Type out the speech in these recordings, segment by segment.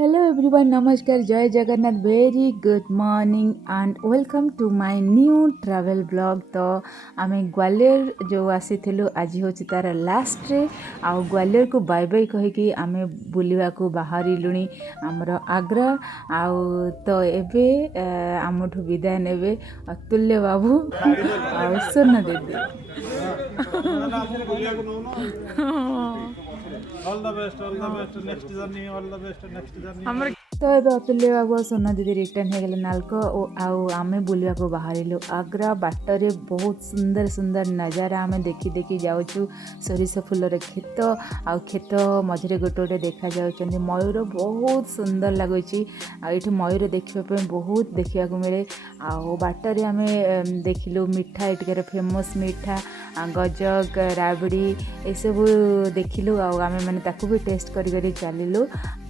Hello everyone, namaskar, jai Jagannath, very good morning and welcome to my new travel vlog। तो आम ग्वालियर जो आसीलु आज हूँ तार लास्ट रे आउ ग्वालियर को बाय बाय कहीकि आम बुलवा को बाहर आमर आग्रा आउ तो एबे आमठू विदाय नेबे अतुल्य बाबू आउ सोना दीदी। All the best, next journey, all the best, next journey. तो ये अतुल्य बाबू सोना दीदी रिटर्न हो गले नालको आमे बुलवा को बाहरिलु आग्रा बाटरे बहुत सुंदर सुंदर नजारा आमे देखी देखी जाऊँ। सोरिष फुलर खेत आउ खेत मझे गोटे गोटे देखा जाउछन्ती मयूर बहुत सुंदर लगुच ये मयूर देखापी बहुत देखा मिले आउ बाटरे आमे देखिलु मिठा एटिकार फेमस मिठा गजक राबड़ी ये सब देखिलु आमे माने ताकू भी टेस्ट करी करी चलिलु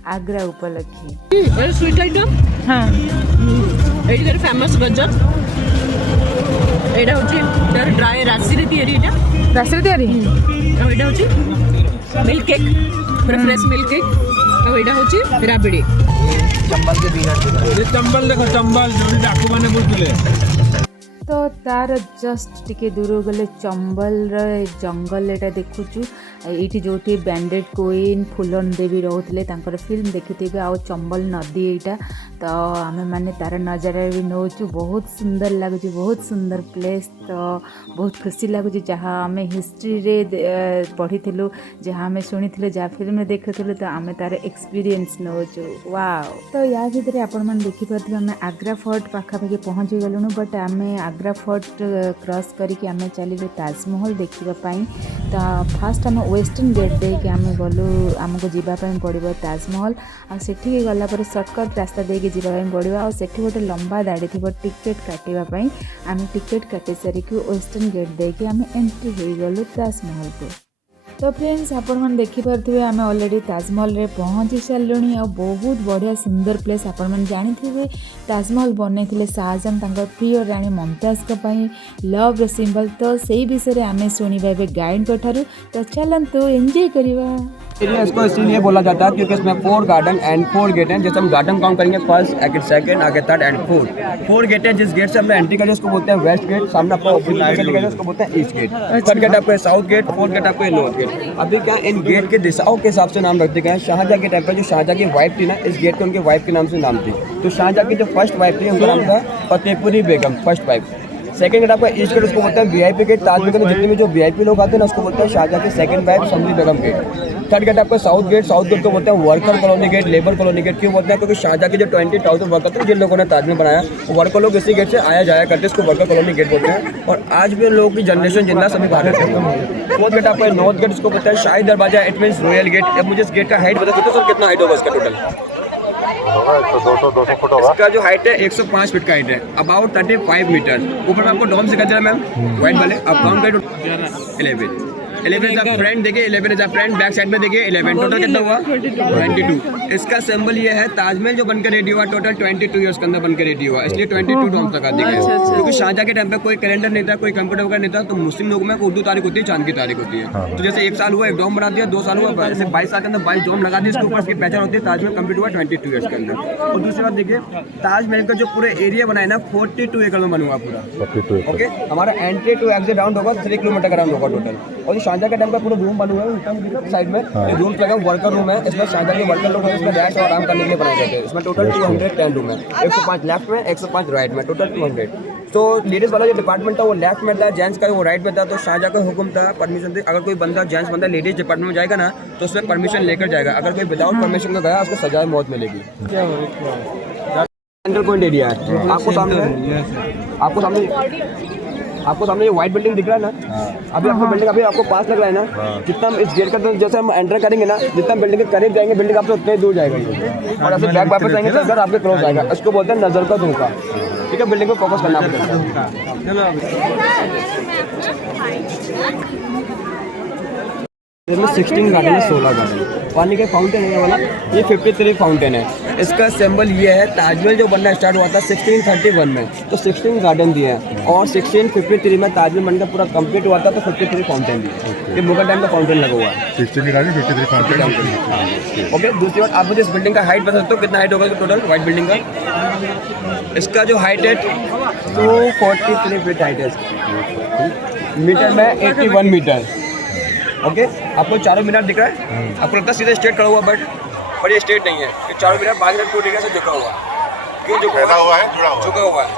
आग्रा उपलक्षी स्वीट आइटम हाँ ये फेमस गजक यहाँ हूँ ड्राए राशि राशि तैयारी यहाँ हूँ मिल्क केक पूरा फ्रेश मिल्क केक और यहाँ हूँ राबड़ी चंबल देखो चंबल जो डाकू मैंने बोलते तो तार जस्ट टिके दूर गले चंबल जंगल एटा देखुचु ये जो बैंडेड क्वीन फुलन देवी रोते फिल्म देखी आउ चंबल नदी यहाँ तो आमे माने तार नजारा भी नौचु बहुत सुंदर लगुच बहुत सुंदर प्लेस तो बहुत खुशी लगुच जहाँ आम हिस्ट्री रे पढ़ी जहाँ आम शुणी जहाँ फिल्म देखु तो आम तार एक्सपीरियंस नौचु वाओ। तो या भितर आपण मैंने देखिपे आम आग्रा फोर्ट पाखापाखि पहुँची गलुणु बट आम आग्रा फोर्ट क्रॉस करके आम चलिलु ताजमहल देखापी। तो फास्ट आम वेस्टर्न गेट देके आम गलु आमको जीवाई पड़ो ताजमहल आठी गलापर सर्टकट रास्ता देके जीवाई पड़ो आठी गोटे लंबा दाड़ी थी टिकेट काटापी आम टिकेट काटी सारिक वेस्टर्न गेट देके आम एंट्री हो गलु ताजमहल को। तो फ्रेंड्स आपण मैंने देखिपे आम अलरेडी ताजमहल रे पहुँची सारे आ बहुत बढ़िया सुंदर प्लेस आपण मैंने जानी ताजमहल बनई शाहजहां तांकर प्रिय रानी मुमताज लव सिंबल। तो सही विषय आम शुणा गाइड ठारू तो चलतु एंजॉय करवा। इसको इसीलिए बोला जाता है क्योंकि इसमें 4 गार्डन एंड 4 गेट हैं। जैसे हम गार्डन काउंट करेंगे फर्स्ट आगे सेकंड आगे थर्ड एंड फोर्थ 4 गेट है। जिस गेट से हमने एंट्री करी उसको बोलते हैं वेस्ट गेट, सामने आपको उसको बोलते हैं ईस्ट गेट, थर्ड गेट आपको साउथ गेट, फोर्थ गेट आपको नॉर्थ गेट। अभी क्या इन गेट के दिशाओं के हिसाब से नाम रखते गए हैं। शाहजहां के टाइम पर जो शाहजहां की वाइफ थी ना इस गेट को उनके वाइफ के नाम से नाम थी। तो शाहजहां की जो फर्स्ट वाइफ थी उनका नाम था फतेहपुरी बेगम फर्स्ट वाइफ। सेकंड गेट आपका ईस्ट गेट उसको बोलते हैं वीआईपी गेट। ताजमहल में जितने भी जो वीआईपी लोग आते हैं ना उसको बोलते हैं शाहजहां की सेकंड वाइफ समरी बेगम गेट। थर्ड गेट आपका साउथ गेट को बोलते हैं worker colony gate, labour colony gate. क्यों बोलते हैं? क्योंकि शाहजहां के जो 20,000 वर्कर थे जिन लोगों ने ताजमहल बनाया वो वर्कर लोग इसी गेट से आया जाया करते, इसको वर्कर कॉलोनी गेट बोलते हैं। और आज भी लोगों की जनरेशन जिंदा सभी बाहर रहते हैं। फोर्थ गेट आपका नॉर्थ गेट उसको बोलते हैं शाही दरवाजा, इट मीन्स रॉयल गेट। अब मुझे इस गेट का हाइट बता सकते हो सर कितना हाइट होगा इसका टोटल? 200 फुट होगा। इसका जो हाइट है 105 फीट का हाइट है, अबाउट 35 मीटर। ऊपर में आपको डोम से कल्चर है मैम व्हाइट वाले। आप काउंट करें 11 इज फ्रंट देखिए, 11 इज फ्रंट, बैक साइड में देखिए 11, टोटल कितना हुआ 22। इसका सिंबल ये है ताजमहल जो बनकर रेडी हुआ टोटल 22 ईयर्स के अंदर बनकर रेडी हुआ, इसलिए 22 डोम तक आती है। क्योंकि शाहजहां के टाइम पे कोई कैलेंडर नहीं था, कोई कंप्यूटर वगैरह नहीं था, तो मुस्लिम लोगों में उर्दू तारीख होती है, चांद की तारीख होती है। तो जैसे 1 साल हुआ 1 डोम बना दिया, 2 साल हुआ जैसे 22 साल के अंदर 22 डोम लगा दिया, इसके ऊपर इसकी पहचान होती है ताजमहल कंप्लीट हुआ 22 ईयर्स के अंदर। और दूसरी बात देखिए ताजमहल का जो पूरे एरिया बना है ना 42 एकड़ में बना हुआ पूरा। ओके, हमारा एंट्री टू एग्जिट राउंड होगा 3 किलोमीटर का राउंड होगा टोटल। और ये शाहजहां के टाइम का पूरा रूम बना हुआ है साइड में, रूम लगा वर्कर रूम है। इसमें शाहजहां के वर्कर लोग इसमें रैश और आराम करने के लिए बनाए जाते हैं। इसमें टोटल 210 रूम है, 105 लेफ्ट में 105 राइट में, टोटल 200। तो लेडीज वाला जो डिपार्टमेंट था वो लेफ्ट में था, जेंट्स का वो राइट में था। तो शाहजहां का हुक्म था, परमिशन थी, अगर कोई बंदा जेंट्स बंदा लेडीज डिपार्टमेंट में जाएगा ना तो उसमें परमिशन लेकर जाएगा। अगर कोई विदाउट परमिशन का गया उसको सजाए मौत मिलेगी। सेंट्रल पॉइंट एरिया है आपको सामने ये व्हाइट बिल्डिंग दिख रहा है ना। अभी आपको बिल्डिंग अभी आपको पास लग रहा है ना, जितना हम इस गेट का तो जैसे हम एंटर करेंगे ना, जितना बिल्डिंग के करीब जाएंगे बिल्डिंग आपसे उतने दूर जाएगा और ऐसे बैक वापस आएंगे तो घर आपके क्रॉस आएगा। इसको बोलते हैं नजर का धोखा। ठीक है, बिल्डिंग को फोकस करना पड़ेगा। इसमें 16 गार्डन है, 16 गार्डन। पानी के फाउंटेन है वाला, ये 53 फाउंटेन है। इसका सिंबल ये है, ताजमहल जो बनना स्टार्ट हुआ था 1631 में, तो 16 गार्डन दिए हैं, और 1653 में ताजमहल बनकर पूरा कंप्लीट हुआ था, तो 53 फाउंटेन दिए। ये मुगल टाइम का फाउंटेन लगा हुआ है। 16 गार्डन 53 फाउंटेन। ओके, दूसरी बात, आप मुझे इस बिल्डिंग का हाइट बता सकते हो, कितना हाइट होगा टोटल व्हाइट बिल्डिंग का? इसका जो हाइट है 243 फीट हाइट है इसकी। मीटर में 81 मीटर। ओके, आपको चारों मीनार दिख रहा है? आपको लगता है सीधे स्ट्रेट खड़ा हुआ, बट ये स्ट्रेट नहीं है, ये चारों मीनार बाहर से टूट गया, से झुका हुआ। क्यों झुका हुआ है? झुका हुआ है।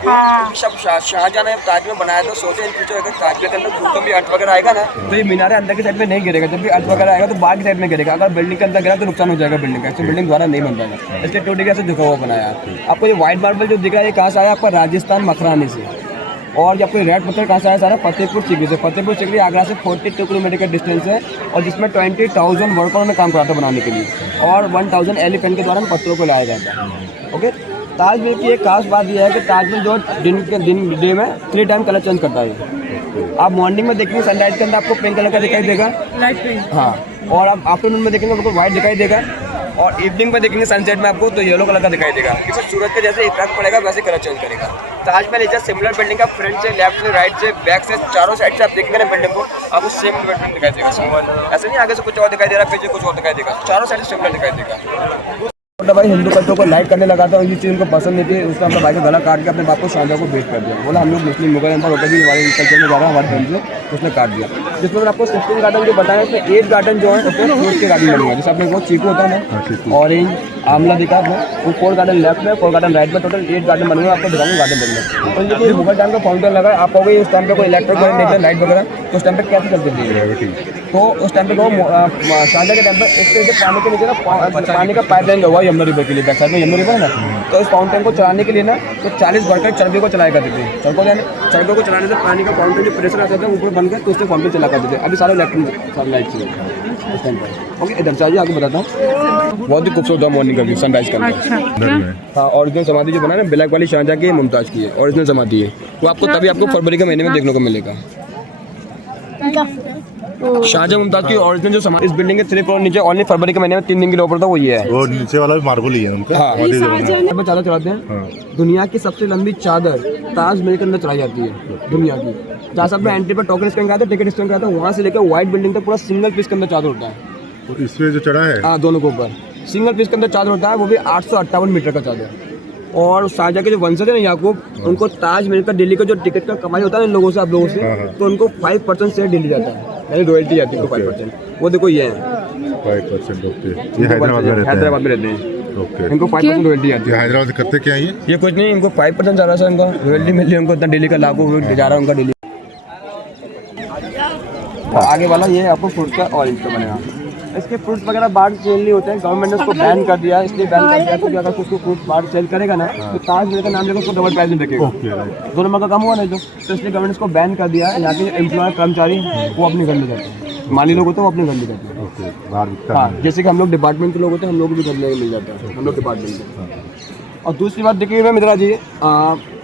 क्योंकि सब शाहजहां ने ताजमहल बनाया तो सोचे इन फ्यूचर अगर ताजमहल के अंदर भूकंप या अर्थ वगैरह आएगा ना, तो ये मीनार अंदर की साइड में नहीं गिरेगा, जब भी अर्थ वगैरह आएगा तो बाहर की साइड में गिरेगा। अगर बिल्डिंग के अंदर गिरा तो नुकसान हो जाएगा बिल्डिंग का, इससे बिल्डिंग द्वारा नहीं बन पाएगा, इसलिए टूट गया से झुका हुआ बनाया। आपको ये व्हाइट मार्बल जो दिख रहा है ये कहाँ से आया? आपका राजस्थान मखरानी से। और जब कोई रेड पत्थर कहाँ से आया? सारा फतेहपुर सीकरी से। फतेहपुर सीकरी आगरा से 42 किलोमीटर का डिस्टेंस है, और जिसमें 20,000 वर्करों ने काम करा था बनाने के लिए, और 1000 एलिफेंट के द्वारा पत्थरों को लाया जाता है। ओके, ताजमहल की एक खास बात यह है कि ताजमहल जो डे में 3 टाइम कलर चेंज करता है। आप मॉर्निंग में देखेंगे सनराइज के अंदर आपको पिंक कलर का दिखाई देगा, लाइट पिंक। हाँ, और आप आफ्टरनून में देखेंगे आपको व्हाइट दिखाई देगा, और इवनिंग में देखेंगे सनसेट में आपको तो येलो कलर का दिखाई देगा। इससे सूरज के जैसे इफेक्ट पड़ेगा वैसे कलर चेंज करेगा। ताजमहल इज सिमिलर बिल्डिंग का, फ्रंट से, लेफ्ट से, राइट से, बैक से, चारों साइड से आप देखेंगे ना बिल्डिंग को, आपको सेम बिल्डिंग दिखाई देगा। ऐसे नहीं आगे से कुछ और दिखाई दे रहा है, पीछे कुछ और दिखाई देगा, चारों साइड से सिमिलर दिखाई देगा। छोटा भाई हिंदू कल्चर को लाइक करने लगा था, उनकी चीज़ उनको पसंद नहीं थी, उसका अपने भाई का गला काट के अपने बाप को शाहजहां को भेंट कर दिया। बोला हम लोग मुस्लिम मुगल एम्पायर होकर भी हमारे कल्चर में जा रहा है, हमारे धर्म से, उसने काट दिया। जिसमें मैंने आपको 16 गार्डन जो बताया, उसमें 8 गार्डन जो है उसमें फ्रूट के गार्डन बनेगा, जैसे आपने वो चीकू होता है ना, ऑरेंज, आंवला दिखा वो 4 गार्डन लेफ्ट में, 4 गार्डन राइट में, टोटल 8 गार्डन बनेंगे। आपको दिखाऊंगा गार्डन बनेंगे। तो देखिए मुगल टाइम का फाउंटेन लगा है, आप कहोगे उस टाइम पे कोई इलेक्ट्रिक करंट नहीं था, लाइट वगैरह, तो उस टाइम पे कैसे चलती थी? तो उस टाइम पे शाहजहां के टाइम पर इसके पानी के नीचे ना पानी का पाइपलाइन हुआ यमुना रिवर के लिए, बैक साइड में यमुना रिवर है ना, तो इस फाउंटेन को चलाने के लिए ना तो 40 वर्कर चरखे को चलाया करते थे। चरखे को चलाने से पानी का फाउंटेन जो प्रेशर आता था ऊपर बनकर, तो उससे फाउंटेन चला करते थे। अभी सारे इलेक्ट्रिक सब लाइट चाहिए उस टाइम पर। ओके, इधर चाहिए आगे बताता हूँ। बहुत ही खूबसूरत मॉर्निंग का व्यू सनराइज का। हाँ, ओरिजिनल समाधि जो बना है ना ब्लैक वाली, शाहजहां की मुमताज की है, ओरिजिनल समाधि है। वो आपको तभी आपको फरवरी के महीने में देखने को मिलेगा। शाहजहां मुमताज की ओरिजिनल जो समाधि इस बिल्डिंग के 3 फ्लोर नीचे ओनली फरवरी के महीने में 3 दिन के लिए ऊपर था, वो ये है। वो नीचे वाला भी मार्बल ही है उनका। हाँ, चादर चलाते हैं। दुनिया की सबसे लंबी चादर ताजमहल के अंदर चलाई जाती है दुनिया की। जहाँ से अपने एंट्री पर टोकन स्कैन कराते हैं, टिकट स्कैन कराते हैं, वहाँ से लेकर व्हाइट बिल्डिंग तक पूरा सिंगल पीस के अंदर चादर होता है। तो इसमें जो चढ़ा है, हाँ, दोनों के ऊपर सिंगल पीस के अंदर चादर होता है, वो भी 858 मीटर का चादर। और शाहजहां के जो वंशज है ना याकूब, उनको ताजमहल का दिल्ली का जो टिकट का कमाई होता है ना लोगों से, आप लोगों से, तो उनको 5% शेयर दिल्ली जाता है, यानी रॉयल्टी जाती है 5%। वो देखो ये है 5%। ओके, ये हैदराबाद में रहते हैं। ओके, इनको 5% रॉयल्टी आती ये है। हैदराबाद से करते क्या है ये कुछ नहीं, इनको 5% जा रहा है, इनको रॉयल्टी मिल रही है, उनको इतना डेली का लाखों जा रहा है उनका डेली। और आगे वाला ये आपको फ्रूट का ऑरेंज का बनेगा। इसके फ्रूट्स वगैरह बाहर सेल नहीं होते हैं, गवर्नमेंट ने उसको बैन कर दिया, इसलिए बैन कर दिया क्योंकि अगर उसको फ्रूट बाहर सेल करेगा ना तो ताजमहल का नाम लेकर उसको डबल प्राइस में देखेगा। 2 नंबर का कम हुआ नहीं तो इसलिए गवर्नमेंट इसको बैन कर दिया। यहाँ के एम्प्लॉय कर्मचारी वो अपने घर ले जाते हैं, माली लोग होते हैं वो अपने घर ले जाते हैं। ओके, बाहर बिकता हाँ, जैसे कि हम लोग डिपार्टमेंट के लोग होते हैं, हम लोग भी घर ले मिल जाता है, हम लोग डिपार्टमेंट के। और दूसरी बात देखिए मित्रा जी,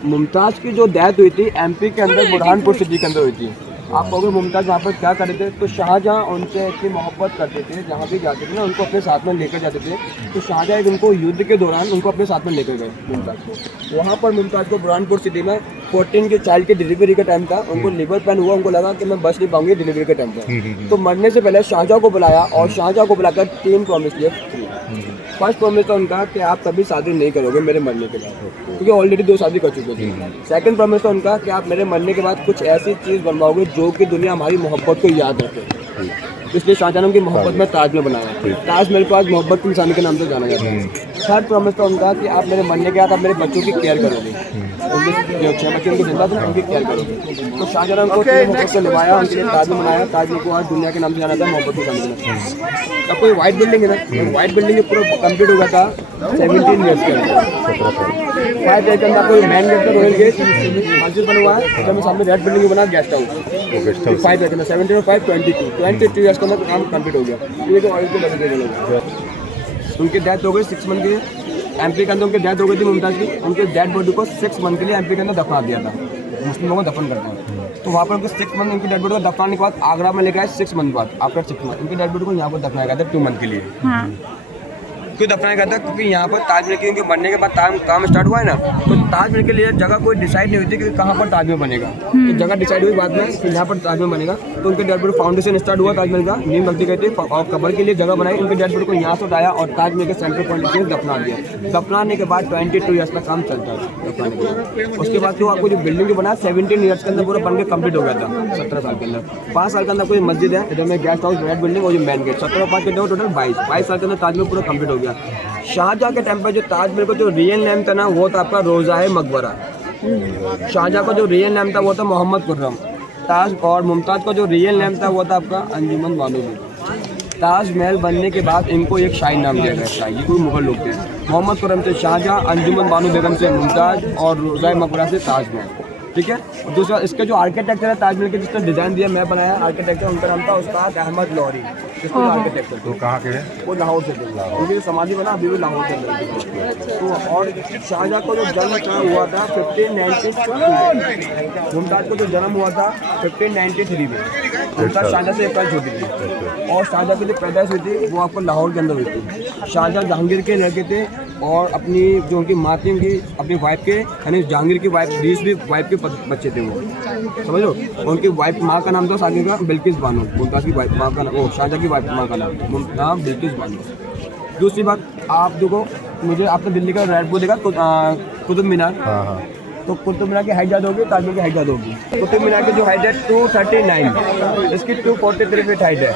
मुमताज़ की जो डेथ हुई थी एमपी के अंदर बुरहानपुर सिटी के अंदर हुई थी। आप कहोगे मुमताज़ वहाँ पर क्या करते थे, तो शाहजहां उनसे इतनी मोहब्बत करते थे, जहाँ भी जाते थे ना उनको अपने साथ में लेकर जाते थे। तो शाहजहां उनको युद्ध के दौरान उनको अपने साथ में लेकर गए मुमताज़ को। वहाँ पर मुमताज़ को बुरहानपुर सिटी में 14 के चाइल्ड के डिलीवरी का टाइम था, उनको लिवर पेन हुआ, उनको लगा कि मैं बच नहीं पाऊंगी, डिलीवरी का टाइम था। तो मरने से पहले शाहजहां को बुलाया और शाहजहां को बुलाकर 3 प्रॉमिस लिए। फर्स्ट प्रॉमिस था उनका कि आप कभी शादी नहीं करोगे मेरे मरने के बाद, क्योंकि ऑलरेडी 2 शादी कर चुके थे। सेकंड प्रॉमिस था उनका कि आप मेरे मरने के बाद कुछ ऐसी चीज़ बनवाओगे जो कि दुनिया हमारी मोहब्बत को याद रखे। इसलिए शाहजहां ने उनकी मोहब्बत में ताजमहल बनाया। ताजमहल को आज मोहब्बत की निशानी के नाम से जाना जाता है। थर्ड प्रॉमिस था उनका कि आप मेरे मरने के बाद आप मेरे बच्चों की केयर करोगे, उनके जो 6 बच्चे उनके जिंदा थे उनकी केयर करोगे। तो शाहजहां ने उनको मोहब्बत से निभाया, उनके लिए ताजमहल बनाया। ताजमहल को आज दुनिया के नाम से जाना था, मोहब्बत की निशानी के नाम से। अब कोई व्हाइट बिल्डिंग है ना, व्हाइट बिल्डिंग पूरा कंप्लीट हुआ था 17 ईयर्स के अंदर। 5 ईयर के अंदर कोई मैन गेट रॉयल गेट मस्जिद बना हुआ है, तो सामने रेड बिल्डिंग बना गेस्ट हाउस। 5 ईयर के अंदर 17 और 5 22 ईयर्स के अंदर काम कंप्लीट हो गया। ये तो ऑयल के लगे उनकी डेथ हो गई 6 मंथ के एमपी के अंदर, उनकी डेथ हो गई थी मुमताज़ की। उनके डेड बॉडी को 6 मंथ के लिए एमपी के अंदर दफना दिया था, मुस्लिमों को दफन करते हैं। तो वहाँ पर उनके 6 मंथ उनकी डेड बॉडी को दफनाने के बाद आगरा में लेकर आए 6 मंथ बाद, आफ्टर 6 मंथ उनकी डेड बॉडी को यहाँ पर दफनाया गया था 2 मंथ के लिए। क्यों दफनाया गया था? क्योंकि यहाँ पर ताजमहल के उनके बनने के बाद काम स्टार्ट हुआ है ना, तो ताजमहल के लिए जगह कोई डिसाइड नहीं हुई थी कि कहाँ पर ताजमहल बनेगा। तो जगह डिसाइड हुई बाद में कि यहाँ पर ताजमहल बनेगा। तो उनके डेड बॉडी फाउंडेशन स्टार्ट हुआ ताजमहल का, नींव रखी गई थी और कब्र के लिए जगह बनाई। उनके डेड बॉडी को यहाँ से उठाया और ताजमहल के सेंटर पॉइंट से दफना दिया। दफनाने के बाद 22 ईयर्स का काम चलता है दफनाने के बाद। उसके बाद तो आपको जो बिल्डिंग जो बना 17 ईयर्स के अंदर पूरा बन के कंप्लीट हो गया था। 17 साल के अंदर 5 साल के अंदर कोई मस्जिद है, इधर में गेस्ट हाउस, रेड बिल्डिंग और जो मेन गेट। 17 और 5 के टोटल 22 साल के अंदर ताजमहल पूरा कंप्लीट हो गया। शाहजहाँ के टाइम पर जो ताजमहल का जो रियल नेम था ना, वो था आपका रोज़ा मकबरा। शाहजहाँ का जो रियल नेम था वो था मोहम्मद खुर्रम। ताज और मुमताज़ का जो रियल नेम था वो था आपका अंजुमन बानो बेगम। ताजमहल बनने के बाद इनको एक शाही नाम दिया गया। शाही कोई मुगल लोग थे। मोहम्मद खुर्रम से शाहजहाँ, अंजुमन बानो बेगम से मुमताज़ और रोज़ा मकबरा से ताजमहल। ठीक है। दूसरा इसके जो आर्किटेक्चर है ताजमहल के, जिसने डिज़ाइन दिया मैं बनाया आर्किटेक्टर, उनका नाम था उस्ताद अहमद लौहरी। जिसको आर्किटेक्चर तो कहाँ के हैं? वो लाहौर से थे। उनकी समाधि बना अभी भी लाहौर से। तो और शाहजहाँ को जो जन्म हुआ था 1593 में। मुमताज़ को जो जन्म हुआ था 1593 में। मुमताज़ शाहजहाँ से 1 साल छोटी थी और शाहजहाँ की जो पैदाइश हुई थी वो आपको लाहौर के अंदर हुई थी। शाहजहाँ जहांगीर के लड़के थे और अपनी जो उनकी माँ थी, उनकी अपनी वाइफ के, यानी जहांगीर की वाइफ 20 वाइफ के बच्चे थे वो, समझ लो। उनकी वाइफ माँ का नाम था साकिर का बिल्किस बानो। मुमताज़ की वाइफ माँ का नाम, वो शाहजहाँ की वाइफ माँ का नाम बिल्किस बानो। दूसरी बात, आप देखो, मुझे आपने दिल्ली का रेड वो देखा कुतुब मीनार। तो कुतुब मीनार की हाइट ज़्यादा होगी, ताजमहल की हाइट ज़्यादा होगी। कुतुब मीनार की जो हाइट है 239, इसकी 243 फीट हाइट है।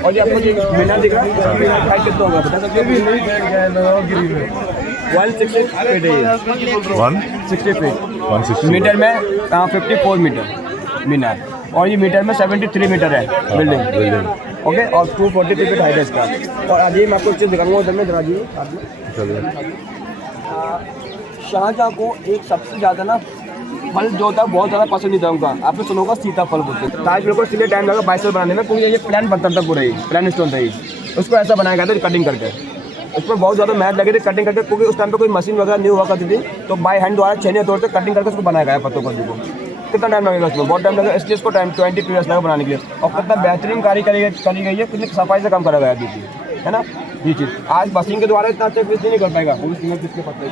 और ये आपको जो मीनार दिख रहा है, इसकी मीनार की हाइट कितना होगा बता सकते हो? 160 फीट है, 160 फीट। मीटर में 54 मीटर मीनार, और ये मीटर में 73 मीटर है बिल्डिंग। ओके, और 243 फीट हाइट है इसका। और अभी मैं आपको एक चीज़ दिखाऊंगा, उधर में दिखाइए आपने। शाहजहाँ को एक सबसे ज़्यादा ना फल जो होता है बहुत ज़्यादा पसंद नहीं था उनका। आपने सुना होगा सीताफल बोलते हैं। ताजमहल को इसलिए टाइम लगा 22 साल बनाने में, क्योंकि ये प्लान बनता था पूरा, ही प्लान स्टोन था, ही उसको ऐसा बनाया गया था कटिंग करके। उसमें बहुत ज़्यादा मेहनत लगी थी कटिंग करके, क्योंकि उस टाइम पे कोई मशीन वगैरह नहीं हुआ करती थी। तो बाय हैंड द्वारा छेने तौर से कटिंग करके उसको बनाया गया पत्तों को। देखो कितना टाइम लगेगा उसमें, बहुत टाइम लगेगा। इसलिए इसको टाइम 22 ईयर्स लगा बनाने के लिए। और कितना बेहतरीन कारीगरी करी गई है, कितनी सफाई से काम करा गया है ना ये चीज़। आज मशीन के द्वारा इतना अच्छा पीस नहीं कर पाएगा, वो सिंगल पीस के पत्ते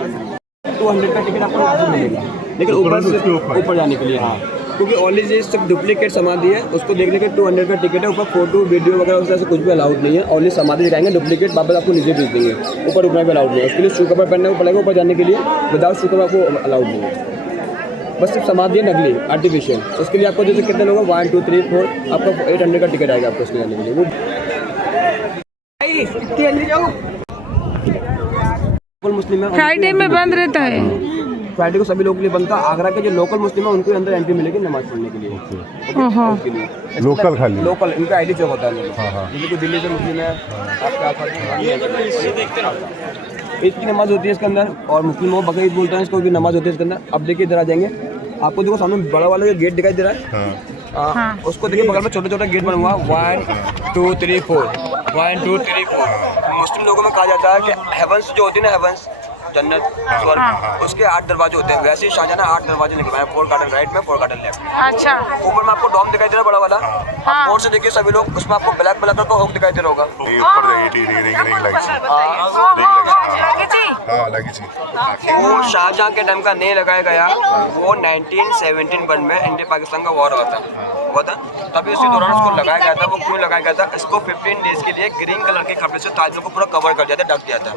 200 का टिकट आपको नहीं मिलेगा, लेकिन ऊपर जाने के लिए। हाँ, क्योंकि ऑलरेडी सब डुप्लीकेट समाधि है, उसको देखने के 200 का टिकट है। ऊपर फोटो वीडियो वगैरह उससे ऐसे कुछ भी अलाउड नहीं है। ऑलरेडी समाधि दिखाएंगे, डुप्लीकेट वापस आपको नीचे भेज देंगे। ऊपर उठना भी अलाउड नहीं है, उसके लिए शू कवर पहनने को पड़ेगा ऊपर जाने के लिए। विदाउट शू कवर आपको अलाउड नहीं है। बस सिर्फ समाधि है नकली, आर्टिफिशियल। उसके लिए आपको जैसे कितने लोग 1 2 3 4 आपको 800 का टिकट आएगा आपको उसके जाने के लिए। वो मुस्लिम है, फ्राइडे में बंद रहता है। फ्राइडे को सभी लोगों के लिए बनता है। आगरा के जो लोकल मुस्लिम है उनको अंदर एंट्री मिलेगी नमाज पढ़ने के लिए। लोकल खाली लोकल इनका आईडी चेक होता है। जैसे कोई दिल्ली से मुस्लिम है, आपके आसपास ईद की नमाज होती है इसके अंदर, और मुस्लिम वो बकरीद बोलते हैं, इसको भी नमाज होती है इसके अंदर। अब देखिए इधर आ जाएंगे, आपको देखो सामने बड़ा वाला गेट दिखाई दे रहा है। उसको देखिए बगल में छोटा छोटा गेट बना हुआ 1 2 3 4 1 2 3 4। मुस्लिम लोगों में कहा जाता है कि हेवंस जो होती है ना, हेवंस जन्नत स्वर्ग, उसके 8 दरवाजे होते हैं। वैसे ही शाहजहाँ ने 8 दरवाजे निकलवाए, 4 गार्डन राइट में, 4 गार्डन लेफ्ट में। अच्छा, ऊपर में आपको डॉम दिखाई दे रहा है बड़ा वाला। आप और से देखिए सभी लोग, उसमें आपको ब्लैक कलर का हुक दिखाई दे रहा होगा। वो शाहजहाँ के टाइम का नहीं लगाया गया, वो 1971 में इंडिया पाकिस्तान का वॉर हुआ था तभी उसी दौरान उसको लगाया गया था। वो क्यों लगाया गया था? इसको 15 डेज के लिए ग्रीन कलर के कपड़े से ताजमहल को पूरा कवर कर दिया था, ढक दिया था।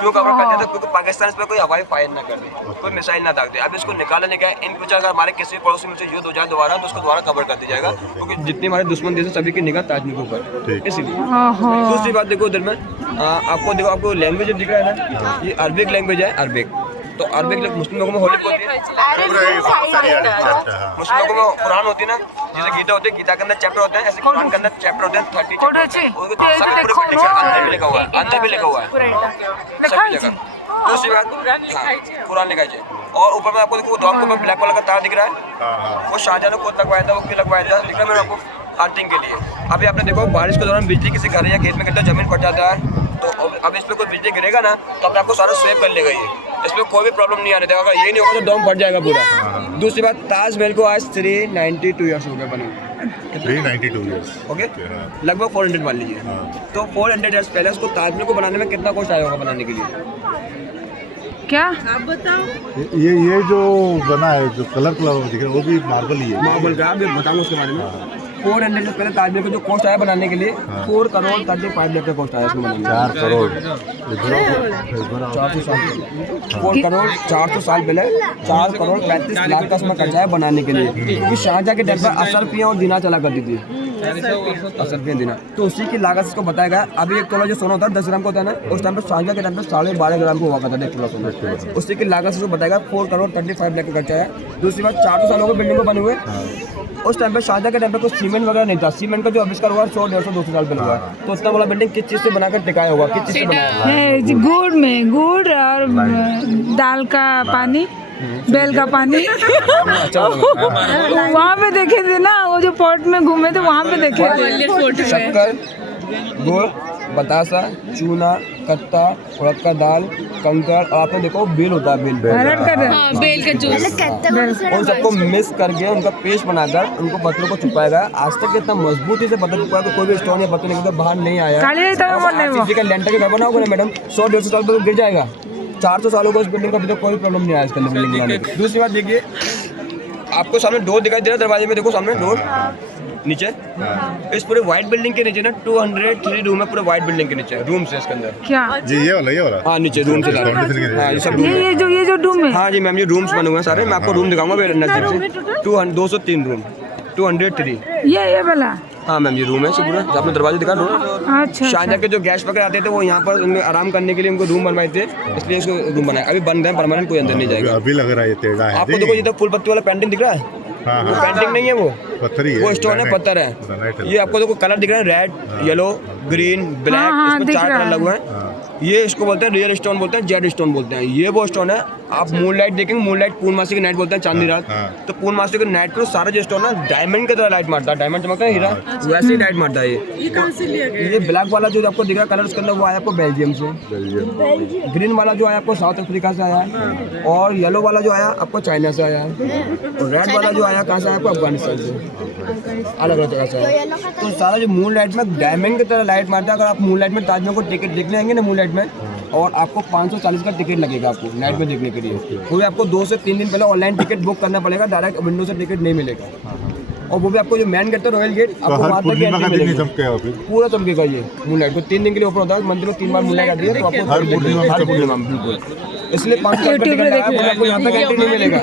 क्यों कवर कर दिया था? क्योंकि पाकिस्तान इस पर कोई हवाई फायर ना कर दे, कोई मिसाइल ना दाग दे। अब इसको निकाला नहीं गया। इन फ्यूचर अगर हमारे किसी पड़ोसी में से युद्ध हो जाए दोबारा, तो उसको दोबारा कवर कर दिया जाएगा, क्योंकि जितने हमारे दुश्मन देश सभी की निगाह ताजमहल के ऊपर, इसलिए। दूसरी बात देखो उधर में आपको लैंग्वेज दिख रहा है ना, ये अरबिक लैंग्वेज है। अरबिक तो अरबिक मुस्लिम लोगों में होली होती है, मुस्लिम लोगों में कुरान होती है ना, जैसे गीता होती है, गीता के अंदर चैप्टर होते हैं, ऐसे कुरान के अंदर चैप्टर होते हैं 30 चैप्टर। अंदर भी लिखा हुआ है, अंदर भी लिखा हुआ है सभी जगह। दूसरी बात कुरान लिखा है। और ऊपर में आपको देखो डॉम के ऊपर ब्लैक कलर का तार दिख रहा है, वो शाहजहाँ ने खुद लगवाया था। वो क्यों लगवाया था दिख रहा है मेरे आपको? अर्थिंग के लिए। अभी आपने देखो बारिश के दौरान बिजली किसी घर या खेत में गिरता जमीन फट जाता है, तो अब इस पर कोई बिजली गिरेगा ना, तो अपने आपको सारा स्वेप कर लेगा ये, इसमें कोई भी प्रॉब्लम नहीं आने देगा। ये नहीं होगा तो डॉम फट जाएगा पूरा। दूसरी बात, ताजमहल को आज 392 ईयर्स हो गए बने। 392 years. ओके, हाँ। लगभग 400 मान लीजिए। हाँ। तो 400 ईयर्स पहले उसको ताजमहल को बनाने में कितना कॉस्ट आया होगा बनाने के लिए? क्या आप बताओ। ये जो बना है, जो कलर दिख रहा है, वो भी मार्बल ही है। मार्बल का अभी बताऊंगा उसके बारे में। 400 ईयर्स पहले ताजमहल को जो कॉस्ट आया बनाने के लिए 4 करोड़ 35 लाख का कॉस्ट आया इसको बनाने में। 4 करोड़ 400 साल पहले 4 करोड़ 400 साल पहले 4 करोड़ 35 लाख का इसमें खर्चा है बनाने के लिए, क्योंकि शाहजहाँ के टाइम पर असरफियाँ और दिना चला करती थी। असरफियाँ दिना, तो उसी की लागत इसको बताया गया। अभी 1 तोला जो सोना होता है 10 ग्राम का होता है ना, उस टाइम पर शाहजहाँ के टाइम पर 12.5 ग्राम को हुआ करता था 1 तोला सोना। उसी की लागत इसको बताया गया 4 करोड़ 35 लाख का खर्चा है। दूसरी बात 400 सालों के बिल्डिंग को बने हुए, उस टाइम पे शाहजहाँ के टाइम पे कुछ सीमेंट वगैरह नहीं था। सीमेंट का जो आविष्कार हुआ 100, 150, 200 साल पहले हुआ। तो इतना बड़ा बिल्डिंग किस चीज़ से बनाकर टिकाया होगा, किस चीज़ से बनाया? गुड़ में गुड़ और दाल का पानी, बेल का पानी। वहाँ पे देखे थे ना, वो जो पोर्ट में घूमे थे वहाँ पे देखे थे। शक्कर, गुड़, बतासा, चूना, कत्ता, उड़द का दाल, कंकर, और आपने देखो बेल होता है, बेल हाँ, बेल का जूस। उन सबको मिक्स करके उनका पेस्ट बनाकर उनको पत्थरों को छुपाया गया। आज तक इतना मजबूती से पत्थर छुपाया कि कोई भी स्टोन या पत्थर निकल कर बाहर नहीं आया। किसी का लेंटर के घर बनाओगे ना मैडम, 100-150 साल पर गिर जाएगा। 400 सालों को इस बिल्डिंग का अभी तक कोई प्रॉब्लम नहीं आया इसके बिल्डिंग बनाने की। दूसरी बात देखिए, आपको सामने डोर दिखाई दे रहा है, दरवाजे में देखो सामने डोर, नीचे इस पूरे व्हाइट बिल्डिंग के नीचे ना 203 रूम है, पूरे व्हाइट बिल्डिंग के नीचे रूम्स है इसके अंदर। क्या जी ये वाला हाँ, नीचे रूम से सारे। हाँ, ये सब ये जो रूम है? हाँ जी मैम, ये रूम्स बने हुए हैं सारे। मैं आपको रूम दिखाऊंगा नजदीक से। 203 रूम, 203। ये वाला? हाँ मैम, ये रूम है पूरा, आपने दरवाजे दिखा रूम। अच्छा। शाहजहाँ के जो गेस्ट वगैरह आते थे वो यहाँ पर उनमें आराम करने के लिए उनको रूम बनवाए थे, इसलिए इसको रूम बनाया। अभी बंद है, परमानेंट कोई अंदर नहीं जाएगा। अभी लग रहा है ये टेढ़ा है। आपको देखो ये तो फूल पत्ती वाला पेंटिंग दिख रहा है, हाँ, वो हाँ। पेंटिंग नहीं है, वो पत्थर ही है, वो स्टोन है, पत्थर ग्रेनाइट है। ये आपको देखो कलर दिख रहा है, रेड, येलो, ग्रीन, ब्लैक, हाँ, इसमें दिख 4 रहा कलर है। लगे हुए हैं। ये इसको बोलते हैं रियल स्टोन, बोलते हैं जेड स्टोन बोलते हैं। ये वो स्टोन है, आप मूनलाइट देखेंगे, मूनलाइट पूर्णमासी की नाइट बोलते हैं, चांदनी रात। तो पूर्णमासी की नाइट को सारा जो स्टोन है डायमंड की तरह लाइट मारता है, डायमंड चमकता है हीरा, वैसे ही लाइट मारता है। ये ब्लैक वाला जो आपको दिख रहा है कलर उसके अंदर, वो आया आपको बेल्जियम से। ग्रीन वाला जो आया आपको साउथ अफ्रीका से आया है, और येलो वाला जो आया आपको चाइना से आया है, और रेड वाला जो आया कहाँ से आया आपको अफगानिस्तान से, अलग अलग जगह से आया। तो सारा जो मून लाइट में डायमंड की तरह लाइट मारता है। अगर आप मून लाइट में ताजमहल को टिकट देखने आएंगे ना मून लाइट में, और आपको 540 का टिकट लगेगा आपको नाइट में देखने के लिए। वो भी आपको 2 से 3 दिन पहले ऑनलाइन टिकट बुक करना पड़ेगा, डायरेक्ट विंडो से टिकट नहीं मिलेगा। और वो भी आपको जो मेन गेट है रॉयल गेट, आपको वहाँ तक एंट्री मिलेगी। पूरा चमकेगा ये मूनलाइट को 3 दिन के लिए ओपन होता है। मंदिर में 3 बार मूनलाइट आती है, तो आपको हर पूर्णिमा बिल्कुल, इसलिए 5 का टिकट है, आपको यहाँ तक एंट्री नहीं मिलेगा।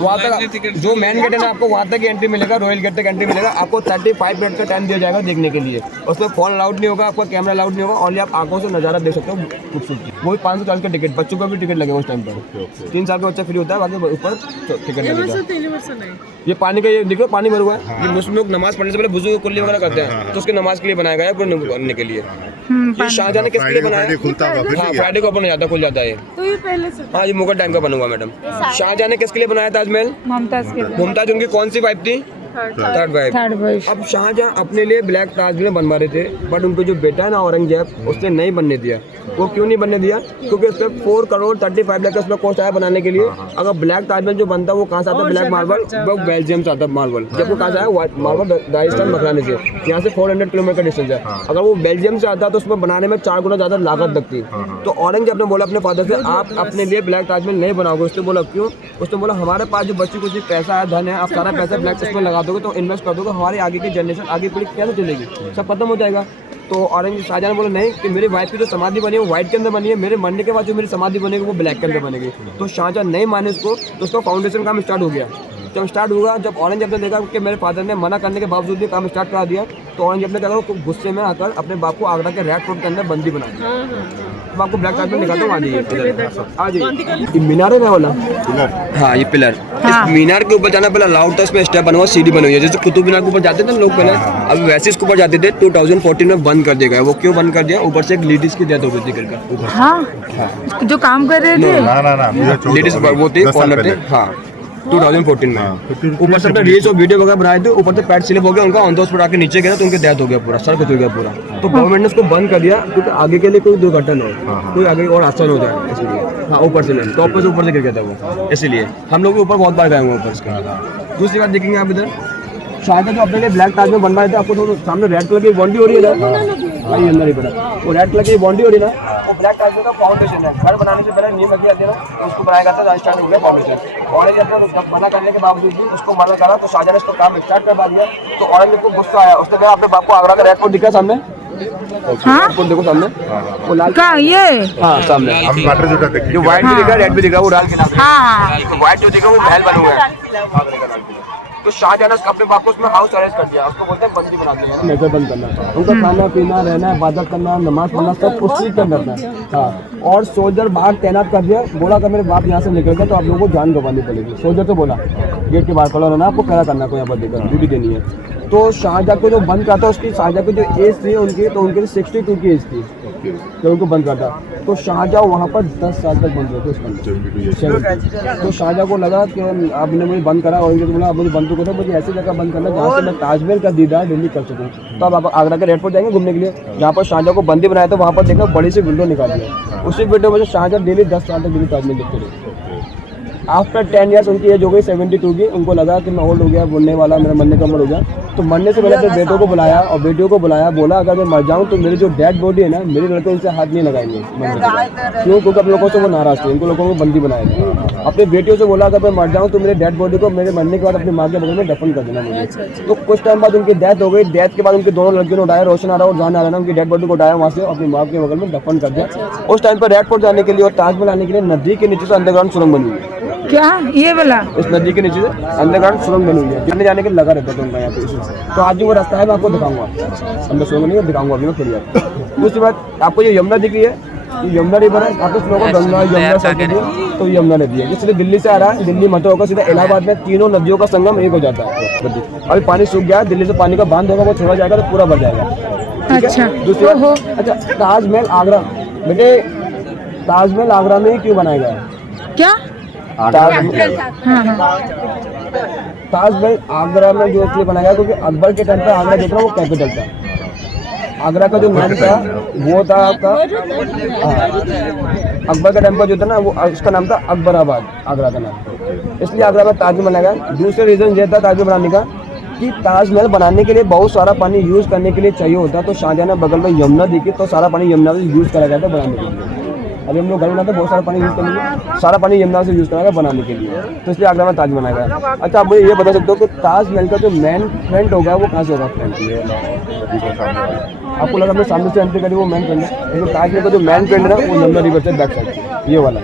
वहाँ तक जो मेन गेट है ना, आपको वहाँ तक एंट्री मिलेगा, रॉयल गेट तक एंट्री मिलेगा। आपको 35 मिनट का टाइम दिया जाएगा देखने के लिए। उसमें फोन अलाउड नहीं होगा, आपका कैमरा अलाउड नहीं होगा, और आप आंखों से नज़ारा देख सकते हो खूबसूरती। वो भी 540 का टिकट, बच्चों का भी टिकट लगेगा उस टाइम पर। 3 साल का बच्चा फ्री होता है, बाकी ऊपर टिकट लगेगा। ये पानी का, ये देखो पानी भरा हुआ है, ये मुस्लिम लोग नमाज पढ़ने से पहले वुजू कुल्ली वगैरह करते हैं, तो उसके नमाज के लिए बनाया गया है, पढ़ने के लिए। ये शाहजहाँ ने किसके लिए बनाया? हाँ, फ्राइडे को ओपन जाता, खुल जाता है। तो ये पहले से हाँ, ये मुगल टाइम का बना हुआ मैडम। शाहजहाँ ने किसके लिए बनाया ताजमहल? मुमताज के लिए। मुमताज उनकी कौन सी वाइफ थी? Third wife. अब शाहजहाँ अपने लिए ब्लैक ताजमहल बनवा रहे थे, बट उनको जो बेटा है ना औरंगजेब, उसने नहीं बनने दिया। वो क्यों नहीं बनने दिया? क्योंकि उस पर 4 करोड़ 35 लाख का उसमें कॉस्ट आया बनाने के लिए। अगर ब्लैक ताजमहल जो बनता वो कहाँ से आता? ब्लैक मार्बल, वो बेल्जियम से आता मार्बल। जब वो कहाँ से आया? व्हाइट मार्बल राजस्थान मकराने से, यहाँ से 400 किलोमीटर का डिस्टेंस है। अगर वो बेल्जियम से आता तो उसमें बनाने में 4 गुना ज़्यादा लागत लगती। तो औरंगजेब ने बोला अपने फादर से, आप अपने लिए ब्लैक ताजमहल नहीं बनाओगे। उसने बोला क्यों? उसने बोला हमारे पास जो बच्ची कुछ पैसा है, धन है, आप सारा पैसा ब्लैक ताजमहल लगा दोगे, तो इन्वेस्ट कर दोगे, हमारी आगे की जनरेशन, आगे पीढ़ी कैसे चलेगी? सब खत्म हो जाएगा। तो औरंगजेब शाहजहाँ ने बोला नहीं, कि मेरी वाइफ की जो समाधि बनी है वो व्हाइट के अंदर बनी है, मेरे मरने के बाद जो मेरी समाधि बनेगी वो ब्लैक के अंदर बनेगी। तो शाहजहाँ नहीं माने इसको, तो उसका फाउंडेशन काम स्टार्ट हो गया। जब स्टार्ट हुआ, जब औरंगजेब ने देखा कि मेरे फादर ने मना करने के बावजूद भी काम स्टार्ट करा दिया, तो औरंगजेब ने क्या कहा, गुस्से में आकर अपने बाप को आगरा के रेड फोर्ट के अंदर बंदी बना दिया। अब आपको ब्लैक ताजमहल दिखाता हूँ, आ जाइए। मीनार है ना वाला, हाँ ये पिलर। इस मीनार के ऊपर जाना पहले अलाउड था, इसमें स्टेप बना हुआ, सीढ़ी बनी हुई है, जैसे कुतुब मीनार के ऊपर जाते थे लोग पहले, अब वैसे इसके ऊपर जाते थे। 2014 में बंद कर दिया गया। वो क्यों बंद कर दिया? ऊपर से एक लेडीज की डेथ हो गई थी ऊपर। हाँ, जो काम कर रहे थे ना लेडीज वो थे, ऑनर थे। हाँ 2014 में ऊपर से रील्स और वीडियो वगैरह बनाए थे, ऊपर से पैर स्लिप हो गया उनका, ऑन द स्पॉट आके नीचे गिरा तो उनकी डेथ हो गया, पूरा सर कुछ हो गया पूरा। तो गवर्नमेंट ने उसको बंद कर दिया, क्योंकि आगे के लिए कोई दुर्घटना न हो, कोई आगे और आसान हो जाए इसलिए। हाँ ऊपर से नहीं, टॉप से ऊपर से गिर गया था वो, इसलिए हम लोग भी ऊपर बहुत बार गए हुए ऊपर इसका। दूसरी बात देखेंगे आप इधर, शायद जो अपने लिए ब्लैक ताजमहल बनवाए थे, आपको तो सामने रेड कलर की बाउंड्री हो रही है ना, भाई अंदर ही पड़ा, वो रेड कलर की बाउंड्री हो रही है ना, वो ब्लैक ताजमहल का फाउंडेशन है। घर बनाने से पहले नींव रखी जाती है ना, तो उसको बनाया जाता है स्टार्ट हो गया फाउंडेशन। औरंगजेब ने मना करने के बावजूद भी उसको मना करा, तो शाहजहां ने इसको काम स्टार्ट करवा दिया। तो औरंगजेब को गुस्सा आया, उसने कहा अपने बाप को आगरा का रेड फोर्ट दिखा सामने, हाँ देखो सामने वो लाल का ये हाँ सामने हम वाटर जो देखिए जो व्हाइट भी दिखा रेड भी दिखा, वो डाल के नाम हाँ तो व्हाइट जो दिखा वो महल बना हुआ है। तो शाहजहां ने अपने बाप को उसमें हाउस अरेस्ट कर दिया, उसको बोलते हैं बंदी बना दिया, नजर बंद करना, उनका खाना पीना रहना इबादत करना नमाज पढ़ना सब उसी के अंदर था। हाँ, और सोल्जर बाहर तैनात कर दिया, बोला कि मेरे बाप यहाँ से निकल गया तो आप लोगों को जान गंवानी पड़ेगी। सोल्जर तो बोला गेट के बाहर खड़ा रहना, आपको खड़ा करना कोई यहाँ पर देकर ड्यूटी देनी है। तो शाहजहां को जो बंद करता उसकी शाहजहां की जो एज थी उनकी, तो उनकी 62 की एज थी जब उनको बंद करता। तो शाहजहां वहाँ पर 10 साल तक बंद रहे थे उसके अंदर। तो शाहजहां को लगा कि आप इन्हें मुझे बंद करा, और इनको बोला आप मुझे बंद तो करो, मुझे ऐसी जगह बंद करना जहाँ से मैं ताजमहल का दीदार दिल्ली कर सकूँ। तो अब आप आगरा के रेड फोर्ट जाएंगे घूमने के लिए, जहाँ पर शाहजहां को बंदी बनाया था, वहाँ पर देखा बड़ी सी विंडो निकाली है, उसी विंडो में शाहजहां डेली 10 साल तक दिल्ली ताजमहल देखते रहे। आफ्टर 10 ईयर्स उनकी एज हो गई 72 की, उनको लगा कि मैं ओल्ड हो गया, बोलने वाला, मेरा मरने का उम्र हो गया। तो मरने से पहले अपने बेटों को बुलाया और बेटियों को बुलाया, बोला अगर मैं मर जाऊँ तो मेरी जो डेड बॉडी है ना, मेरे लड़के उनसे हाथ नहीं लगाएंगे। क्यों? क्योंकि अपने लोगों से वो नाराज थे, उनको लोगों को बंदी बनाया था। अपने बेटियों से बोला अगर मैं मर जाऊँ तो मेरे डेड बॉडी को मेरे मरने के बाद अपनी माँ के बगल में दफन कर देना मुझे। तो कुछ टाइम बाद उनकी डेथ हो गई। डेथ के बाद उनके दोनों लड़कियों ने उठाया, रोशन आ रहा और जान आ रहा, उनकी डेड बॉडी को उठाया, वहाँ से अपनी माँ के बगल में दफन कर दिया। उस टाइम पर रेड फोर्ट जाने के लिए और ताजमहल आने के लिए नदी के नीचे से अंडरग्राउंड सुरंग बनी हुई है। क्या ये वाला? इस नदी के नीचे से अंडरग्राउंड सुरंग बनी हुई है, जाने जाने के लगा रहता है उनका यहाँ पे। तो आज जो वो रास्ता है मैं आपको दिखाऊंगा, अंदर सुरंग नहीं है, दिखाऊंगा अभी मैं थोड़ी आपको। उसके बाद आपको ये यमुना दिख रही है, ये यमुना रिवर है, आपको सुनो गंगा यमुना सरस्वती, तो यमुना नदी है। ये सीधे दिल्ली से आ रहा है, दिल्ली मत होकर सीधा इलाहाबाद में तीनों नदियों का संगम एक हो जाता है। अभी पानी सूख गया है, दिल्ली से पानी का बांध होगा, वो छोड़ा जाएगा तो पूरा भर जाएगा। अच्छा दूसरी बात, अच्छा ताजमहल आगरा, बेटे ताजमहल आगरा में ही क्यों बनाया गया है? क्या? ताजमहल आगरा में जो इसलिए बनाया गया क्योंकि अकबर के टाइम पर आगरा जो था वो कैपिटल था। आगरा का जो नाम था वो था आपका, अकबर का टाइम पर जो था ना वो उसका नाम था अकबराबाद, आगरा का नाम, इसलिए आगरा में ताजमहल बनाया गया। दूसरा रीज़न ये था ताजमहल बनाने का कि ताजमहल बनाने के लिए बहुत सारा पानी यूज़ करने के लिए चाहिए होता, तो शाहजहां ने बगल में यमुना देखी, तो सारा पानी यमुना से यूज़ करा गया था बनाने के लिए। अभी हम लोग घर बनाते बहुत सारा पानी यूज़ करने के लिए, सारा पानी यमुना से यूज़ करा गया बनाने के लिए, तो इसलिए आगरा में ताज बनाया गया। अच्छा आप मुझे ये बता सकते हो कि ताजमहल का जो मेन फ्रंट होगा वो कहाँ से होगा? फ्रंट आपको लगा मैं सामने से एंट्री करी वो मेन फ्रंट है, लेकिन ताजमहल का जो मेन फ्रंट है ना वो यमुना रिवर से बैक साइड, ये वाला,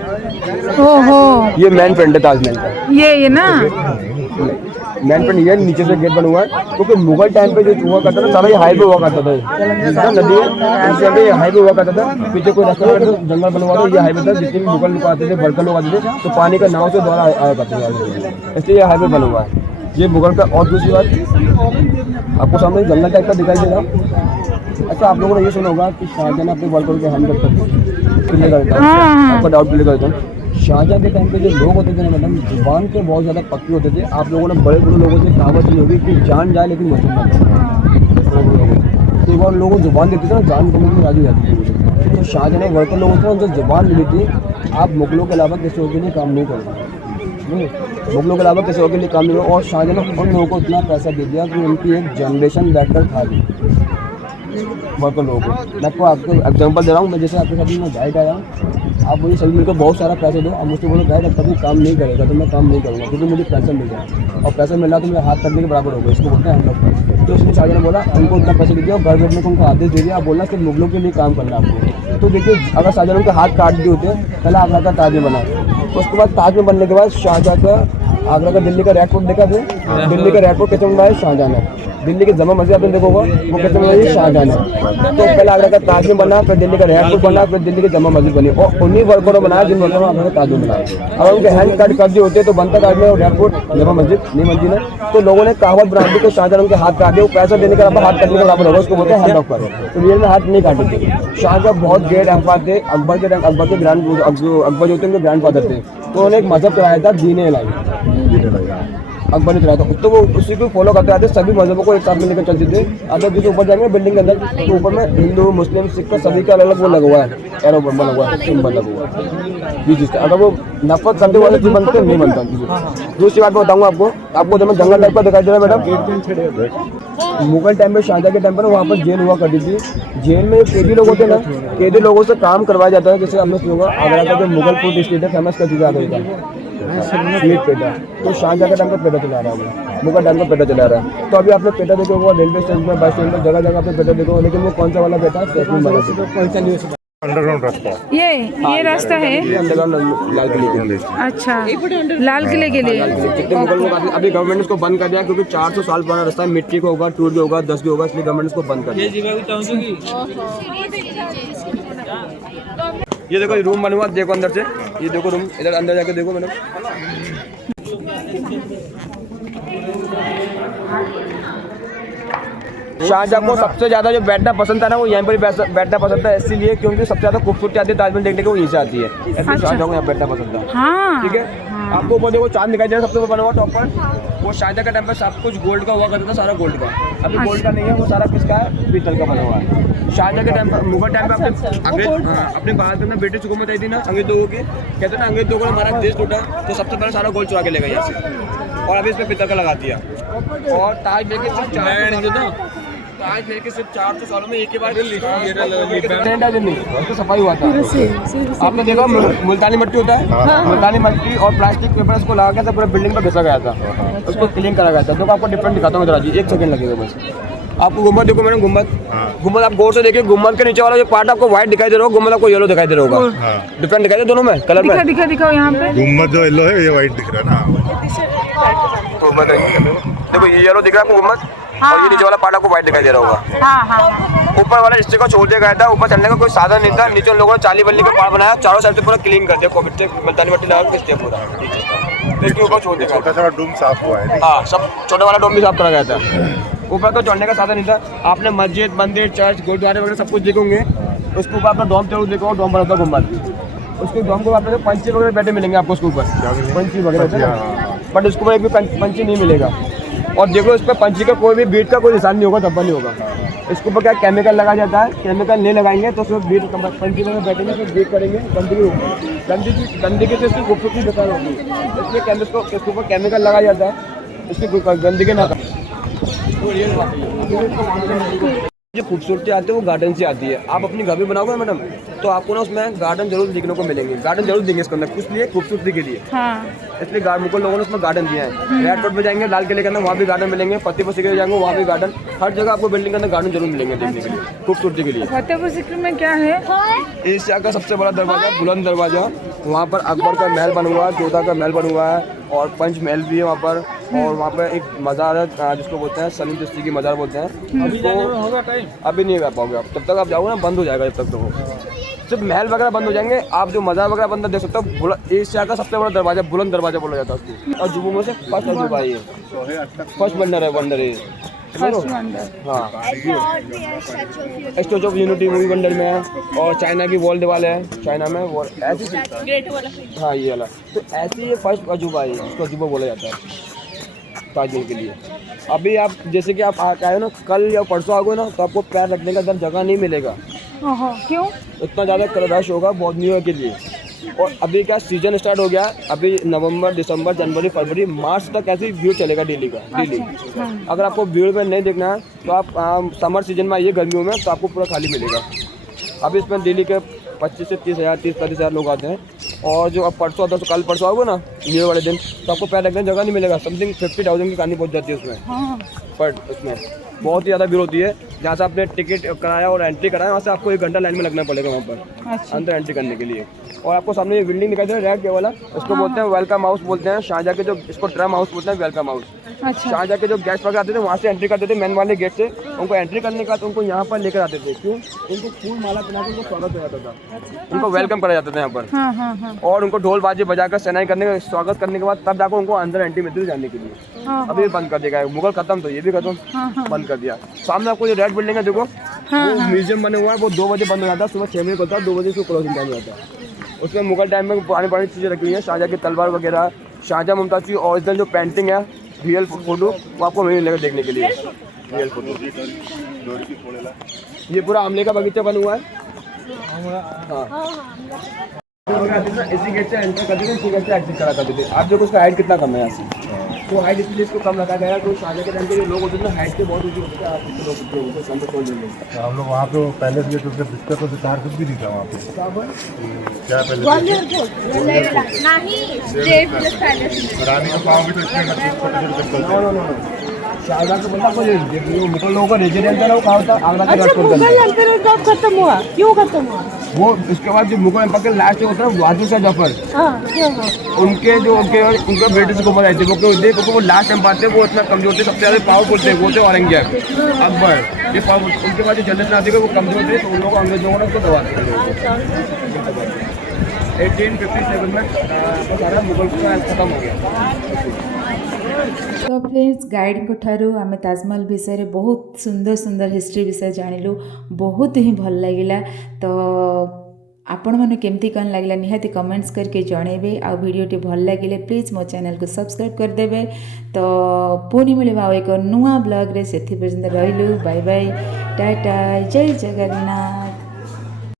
ओहो ये मेन फ्रंट है ताजमहल का। ये ना मेन फ्रंट ये नीचे से गेट बना हुआ है, क्योंकि मुगल टाइम पे जो हुआ करता था सारा ये हाईवे हुआ करता था, जितना नदी है उससे आगे हाईवे हुआ करता था, पीछे कोई रास्ता नहीं, जंगल बना हुआ था, ये हाईवे था, जितने भी मुगल लोग आते थे, बड़कर लोग आते थे, तो पानी का नाव से द्वारा आया करते थे, इसलिए ये हाईवे बना हुआ है, ये मुगल का। और दूसरी बात आपको सामने जंगल टाइप का दिखाई देगा। अच्छा आप लोगों ने ये सुना होगा कि शाहजहां ने अपने वर्कर के हैंड करते थे, क्लियर करता है आपका डाउट क्लियर करता हूँ। शाहजहां के टाइम पे जो लोग होते थे ना मैडम, जुबान पे बहुत ज़्यादा पक्के होते थे। आप लोगों ने बड़े बड़े लोगों से कहावत सुनी होगी कि जान जाए लेकिन मौसम ना जाए। तो वो लोगों को जुबान देते थे ना, जान देने में राजी रहती थी। तो शाहजहां ने वर्कर लोगों से उनसे जुबान मिली थी, आप मुगलों के अलावा किसी और के लिए काम नहीं करोगे, मुगलों के अलावा किसी और के लिए काम नहीं करोगे। और शाहजहां ने उन लोगों को इतना पैसा दे दिया कि उनकी एक जनरेशन बैठकर खा ली वर्कर लोगों को। मैं आपको एग्जाम्पल दे रहा हूँ, मैं जैसे आपके साथ मैं गाइड आया हूँ, आप मुझे सभी मिलकर बहुत सारा पैसे दो, अब मुझसे बोलो गाइड अब कभी काम नहीं करेगा तो मैं काम नहीं करूँगा, क्योंकि मुझे पैसा मिल जाए, और पैसा मिल रहा तो मेरा हाथ करने के बराबर होगा, इसको बोलते हैं हम लोग। तो इसलिए शाहजहां ने बोला उनको इतना पैसे दे दिया और घर बैठने को उनको आदेश दे दिया, आप बोलना सिर्फ मुगलों के लिए काम करना आपको। तो देखिए अगर शाहजहां उनके हाथ काट दिए होते, पहले आगरा का ताजमहल बना, उसके बाद ताजमहल बनने के बाद शाहजहां का आगरा का दिल्ली का रेड फोर्ट देखा थे, दिल्ली का रेड फोर्ट कैसे बनवाया शाहजहां ने, दिल्ली की जमा मस्जिद आपने देखा होगा वो कैसे बनाई शाहजहां ने। तो पहले आगरा का ताजमहल बना, फिर दिल्ली का रेड फोर्ट बना, फिर दिल्ली की जमा मस्जिद बनी, और उन्हीं वर्करों ने बनाया जिन वर्करों ने आगरा का ताजमहल बनाया। अगर उनके हैंड कट कर दिए होते तो बनता ताजमहल रेड फोर्ट जमा मस्जिद नहीं बनती ना। तो लोगों ने कहावत बना दी कि शाहजहां उनके हाथ काट दिए, वो पैसा देने के बराबर हाथ काटने के बराबर होगा, उसको बोलते हैं हैंड ऑफ करो। तो रियल में हाथ नहीं काटे थे। शाहजहां बहुत ग्रेट अखबार थे, अकबर के टाइम अकबर जो होते हैं उनके ग्रैंड फादर थे, तो उन्होंने एक मजहब कराया था दीन इलाही। अकबर ने चलाया था, तो वो उसी को फॉलो करते आते, सभी मजहबों को एक साथ में लेकर चलते थे। अगर जिस ऊपर जाएंगे बिल्डिंग के अंदर, तो ऊपर में हिंदू मुस्लिम सिख का सभी का अलग अलग वो लगा हुआ है, एरो बना हुआ है, सिंबल लगा हुआ है जी, जिसका अगर वो नफरत करने वाले जो बनते नहीं बनता। दूसरी बात बताऊंगा आपको जब मैं जंगल टाइप का दिखाई दे रहा है मैडम, मुगल टाइम में शाहजहाँ के टाइम पर वहाँ पर जेल हुआ करती थी। जेल में कैदी लोग होते हैं ना, कैदी लोगों से काम करवाया जाता है। जैसे हमने सुना आगरा का जो मुगल फूड स्टेट है फेमस कर चीज़ आगरा का स्वीट पेटा, तो शाहजहाँ के टाइम पर पेटा चला रहा है, मुगल टाइम पर पेटा चला रहा है। तो अभी आपने पेटा देखा होगा रेलवे स्टेशन पर, बस स्टैंड पर, जगह जगह आपने पेटा देखा होगा, लेकिन वो कौन सा वाला पेटा है? अंडरग्राउंड रास्ता ये रास्ता है अंडरग्राउंड लाल किले के लिए। अच्छा, लाल किले के लिए। जितने मुगल लोग आते, अभी गवर्नमेंट इसको बंद कर दिया क्योंकि 400 साल पुराना रास्ता है, मिट्टी का होगा, टूट भी होगा, 10 भी होगा, इसलिए गवर्नमेंट इसको बंद कर दिया। ये देखो ये रूम बना हुआ, देखो अंदर से, ये देखो रूम, इधर अंदर जाके देखो मैडम। शाहजहाँ को सबसे ज्यादा जो बैठना पसंद था ना, वो यहाँ पर बैठना पसंद था, इसलिए क्योंकि सबसे ज्यादा खूबसूरती आती है ताजमहल देखने के, वो यहीं से आती है, इसलिए शाहजहाँ को यहाँ बैठना पसंद था। हाँ, ठीक है, आपको ऊपर देखो चांद दिखाई दे रहा है सबसे ऊपर बना हुआ टॉप पर, वो शाहजहाँ का टाइम पर सब कुछ गोल्ड का हुआ करता था, सारा गोल्ड का। अभी गोल्ड का नहीं है, वो सारा किसका है? पीतल का बना हुआ है। शाहजहाँ के टाइम पर, मुगल टाइम पर अपने भारत में ब्रिटिश हुकूमत आई थी ना अंग्रेज लोगों की, कहते ना अंग्रेज लोगों ने हमारा देश लूटा, तो सबसे पहले सारा गोल्ड चुरा के ले गया यहाँ से, और अभी इसमें पीतल का लगा दिया। और ताज लेके सिर्फ 400 सालों में एक ही बार उसको सफाई हुआ था। आपने देखा मुल्तानी मिट्टी होता है, मुल्तानी मिट्टी और प्लास्टिक पेपर इसको लगा के पूरा बिल्डिंग पर घिसा गया था, उसको क्लीन करा गया था। तो आपको डिफरेंट दिखाता हूँ, इधर जी 1 सेकंड लगेगा बस। आपको गुम्बद देखो मैडम, गुम्बद आप गौर से देखिए, गुम्बद के नीचे वाला जो पार्ट आपको व्हाइट दिखाई दे रहा होगा, गुम्बद आपको येलो दिखाई दे रहा होगा, डिफरेंट दिखाई दे दोनों में कलर में। दिखाओ यहाँ पे, गुम्बद जो येलो है, ये व्हाइट दिख रहा है ना। देखो ये येलो दिख रहा है आपको गुम्बद, और ये नीचे वाला पार्ट आपको व्हाइट दिखाई दे रहा होगा। ऊपर वाला हिस्से को छोड़ दिया गया था, ऊपर चढ़ने का कोई साधन नहीं था। नीचे उन लोगों ने चाली बल्ली का पहाड़ बनाया, चारों साइड से पूरा क्लीन कर दिया, कोविड से मुल्तानी मिट्टी लगा के स्टेप पूरा इसके ऊपर छोड़ दिया। छोटा सा डूम साफ हुआ है। हाँ, सब छोटा वाला डोम भी साफ करा गया था। ऊपर तो चढ़ने का साधन नहीं था। आपने मस्जिद, मंदिर, चर्च, गुरुद्वारे वगैरह सब कुछ देखोगे, उसके ऊपर अपना डोम जरूर देखो, डोम बना था गुम्बद। उसके डोम को आपने पंछी वगैरह बैठे मिलेंगे आपको उसके ऊपर, पंछी वगैरह, बट उसके ऊपर एक भी पंछी नहीं मिलेगा। और देखो इस पर पंछी का कोई भी बीट का कोई निशान नहीं होगा, धब्बा नहीं होगा। इसके ऊपर क्या केमिकल लगा जाता है, केमिकल नहीं लगाएंगे तो उसमें बीट पंछी में बैठेंगे, फिर बीट करेंगे, गंदगी से इसकी खूबसूरती बेकार होगी, इसलिए इसके ऊपर केमिकल लगा जाता है, इसकी गंदगी ना। जो खूबसूरती आती है वो गार्डन से आती है। आप अपनी घर भी बनाओगे मैडम, तो आपको ना उसमें गार्डन जरूर देखने को मिलेंगे, गार्डन जरूर देंगे इसके अंदर, कुछ लिए खूबसूरती के लिए। इसलिए मुगल लोगों ने उसमें गार्डन दिया है। रेड फोर्ट में जाएंगे, लाल किले के अंदर, वहाँ भी गार्डन मिलेंगे, फतेहपुर सीकरी जाएंगे, वहाँ भी गार्डन, हर जगह आपको बिल्डिंग के अंदर गार्डन जरूर मिलेंगे देखने के लिए, खूबसूरती के लिए। फतेहपुर सीकरी में क्या है? एशिया का सबसे बड़ा दरवाजा, बुलंद दरवाजा, वहाँ पर अकबर का महल बना हुआ है, जोधा का महल बना हुआ है, और पंच महल भी है वहाँ पर। और वहाँ पर एक मज़ार है जिसको बोलते हैं सलीम चिश्ती की मज़ार बोलते हैं। अभी नहीं जा पाओगे आप, जब तक आप जाओगे ना बंद हो जाएगा, जब तक तो वो सिर्फ महल वगैरह बंद हो जाएंगे, आप जो मज़ार वगैरह बंद देख सकते हो। एशिया का सबसे बड़ा दरवाजा, बुलंद दरवाजा बोला जाता है उसको। और जुबू में से फर्स्ट अजूबा है, फर्स्ट वंडर है, वंडर है। हाँ, statue of unity movie wonder में है, और चाइना की वॉल दिवाल है, चाइना में वो ऐसी। हाँ ये वाला, तो ऐसी ये फर्स्ट अजूबा है, इसको अजूबा बोला जाता है ताजमहल के लिए। अभी आप जैसे कि आप आए ना, कल या परसों आओगे ना, तो आपको पैर रखने का इधर जगह नहीं मिलेगा। क्यों? इतना ज़्यादा रश होगा बहुत न्यू ईयर के लिए। और अभी क्या सीजन स्टार्ट हो गया, अभी नवंबर, दिसंबर, जनवरी, फरवरी, मार्च तक ऐसी भीड़ चलेगा डेली का, डेली। अगर आपको भीड़ में नहीं देखना है तो आप समर सीजन में आइए, गर्मियों में, तो आपको पूरा खाली मिलेगा। अभी इसमें डेली के 25 से 30,000, 30-35,000 लोग आते हैं। और जो अब परसों आता है, तो कल परसों आओगे ना न्यू ईयर वाले दिन, तो आपको पैर रखने जगह नहीं मिलेगा। समथिंग 50,000 की कहानी पहुँच जाती है उसमें, बट उसमें बहुत ही ज़्यादा भीड़ होती है। जहाँ से आपने टिकट कराया और एंट्री कराया, वहाँ से आपको 1 घंटा लाइन में लगना पड़ेगा वहाँ पर अंदर एंट्री करने के लिए। और आपको सामने ये बिल्डिंग दिखाई दे रहा है रेड वाला, इसको बोलते हैं वेलकम हाउस बोलते हैं। शाहजहाँ के जो, इसको ड्रम हाउस बोलते हैं, वेलकम हाउस। शाहजहाँ के जो गेस्ट वगैरह आते थे, वहाँ से एंट्री करते थे मेन वाले गेट से। उनको एंट्री करने का तो उनको यहाँ पर लेकर आते थे, क्यों? उनको फूल माला पहना के उनको स्वागत हो जाता था, उनको वेलकम करा जाता था यहाँ पर। और उनको ढोल बाजे बजाकर सेनाई करने का, स्वागत करने के बाद तब जाकर उनको अंदर एंट्री मिलती थी जाने के लिए। अभी बंद कर दिया, मुगल खत्म तो ये भी खत्म, बंद कर दिया। सामने आपको जो रेड बिल्डिंग है देखो, वो म्यूजियम बने हुआ है, वो 2 बजे बंद हो जाता है, सुबह 6 बजे खुलता है, 2 बजे से क्लोजिंग टाइम हो जाता है। उसमें मुगल टाइम में पुरानी चीज़ें रखी हुई हैं, शाहजहाँ की तलवार वगैरह, शाहजहाँ मुमताज़ की ओरिजिनल जो पेंटिंग है, रियल फोटो वो आपको वहीं मिलेगा देखने के लिए। रियल फोटो ये पूरा आमले का बगीचा बना हुआ है। हाँ इसी गेट से एंटर करते थे, इसी गेट से एग्जिट करा करते थे। आप देखो उसका हाइट कितना कम है यहाँ से, तो हाइट इसलिए इसको कम रखा गया तो शादी के टाइम पे जो लोग होते थे ना हाइट के बहुत ऊँचे होते थे, आप कितने लोग होते हैं उनको खोल देंगे। हम लोग वहाँ पे पहले से तो बिस्तर को सितार कुछ भी नहीं था वहाँ पे। क्या पहले रानी का पाँव भी तो इसमें छोटे शाहजहाँ के बंदा को मुगल लोगों का रेजिडेंट है वो कहा होता आगरा का अच्छा मुगल एम्पायर कब खत्म हुआ, क्यों खत्म हुआ? वो इसके बाद जो मुगल एम्पायर के लास्ट होता है वाजिद शाह जफर, उनके जो उनके बेटे से घुमा रहे थे वो लास्ट एम्पायर थे, वो इतना कमजोर थे, सबसे ज्यादा पावरफुल थे वो थे औरंगजेब अकबर। ये उनके बाद जो जनरेशन आती है वो कमजोर थे, तो उन लोगों अंग्रेजों ने उसको दबा दिया। 1857 में सारा मुगल का खत्म हो गया। तो फ्रेंड्स गाइड ठारू आम ताजमहल विषय बहुत सुंदर सुंदर हिस्ट्री विषय जानिलु, बहुत ही भल लगिला। तो आपण मैंने केमती कौन लगे निहाती कमेंट्स करके जनइबे। आ वीडियोटी भल लगे प्लीज़ मो चैनल को सब्सक्राइब करदेवे। तो पुणी मिलवा एक नुआ ब्लॉग रे से पर्यंत रहिलु। बाय बाय, टाटा, जय जगन्नाथ।